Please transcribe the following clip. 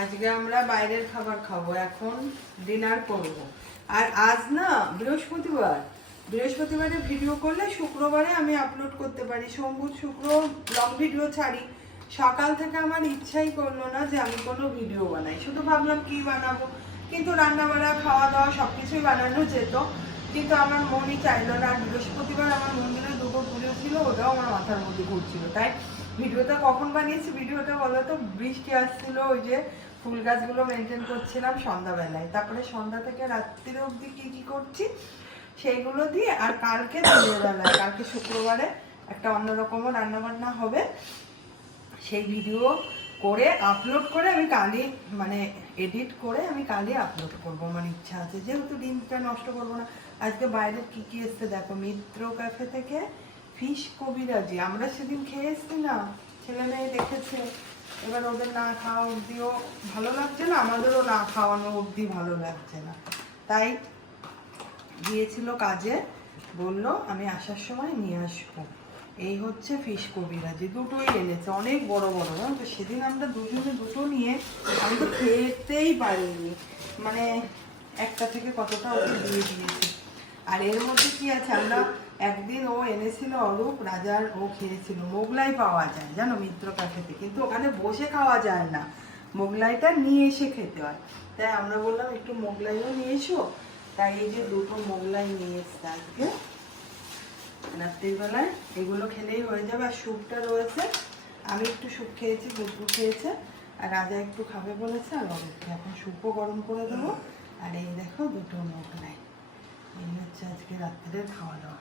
আজকে আমরা বাইরের খাবার খাবো, এখন ডিনার করব। আর আজ না বৃহস্পতিবারে ভিডিও করলে শুক্রবারে আমি আপলোড করতে পারি। সোম শুক্র ব্লগ ভিডিও ছাড়ি। সকাল থেকে আমার ইচ্ছাই করলো না যে আমি কোনো ভিডিও বানাই, শুধু ভাবলাম কি বানাবো, কিন্তু রান্না বান্না খাওয়া দাওয়া সবকিছুই বানানো যেত, কিন্তু আমার মনই চাইলো না। বৃহস্পতিবার আমার মন্দিরে দুটো পুজো ছিল, ওটাও আমার মাথার মধ্যে ঘুরছিল। তাই ভিডিওটা কখন বানিয়েছি, ভিডিওটা বলো তো, বৃষ্টি আসছিল, ওই যে ফুল গাছগুলো মেনটেন করছিলাম সন্ধ্যাবেলায়, তারপরে সন্ধ্যা থেকে রাত্রির অবধি কি করছি সেইগুলো দিয়ে। আর কালকে দিনের বেলায়, কালকে শুক্রবারে একটা অন্যরকমও রান্নাবান্না হবে, সেই ভিডিও করে আপলোড করে আমি কালই, মানে এডিট করে আমি কালই আপলোড করবো। আমার ইচ্ছা আছে, যেহেতু দিনটা নষ্ট করবো না। আজকে বাইরের কি এসছে দেখো, মিত্র ক্যাফে থেকে ফিশ কবিরাজি, আমরা সেদিন খেয়ে এসছি না, ছেলে মেয়ে দেখেছে। এবার ওদের না খাওয়া অবধিও ভালো লাগছে না, আমাদেরও না খাওয়ানো অবধি ভালো লাগছে না। তাই গিয়েছিল কাজে, বলল আমি আসার সময় নিয়ে আসবো। এই হচ্ছে ফিশ কবিরাজি, দুটোই এনেছে, অনেক বড় বড়। তো সেদিন আমরা দুজনে দুটো নিয়ে, আমি তো খেতেই পারিনি, মানে একটা থেকে কতটা ওকে দিয়ে দিয়েছি। আর এর মধ্যে কি আছে, আমরা একদিন ও এনেছিল, অরূপ রাজার, ও খেয়েছিল। মোগলাই পাওয়া যায় জানো মিত্র ক্যাফেতে, কিন্তু ওখানে বসে খাওয়া যায় না, মোগলাইটা নিয়ে এসে খেতে হয়। তাই আমরা বললাম একটু মোগলাইও নিয়ে এসো। তাই এই যে দুটো মোগলাই নিয়ে এসছে আজকে রাত্রিবেলায়, এগুলো খেলেই হয়ে যাবে। আর স্যুপটা রয়েছে, আমি একটু স্যুপ খেয়েছি, বুটবু খেয়েছে, আর রাজা একটু খাবে বলেছে। আর অরূপকে এখন স্যুপও গরম করে দেবো। আর এই দেখো দুটো মোগলাই, এই হচ্ছে আজকে রাত্রের খাওয়া দাওয়া।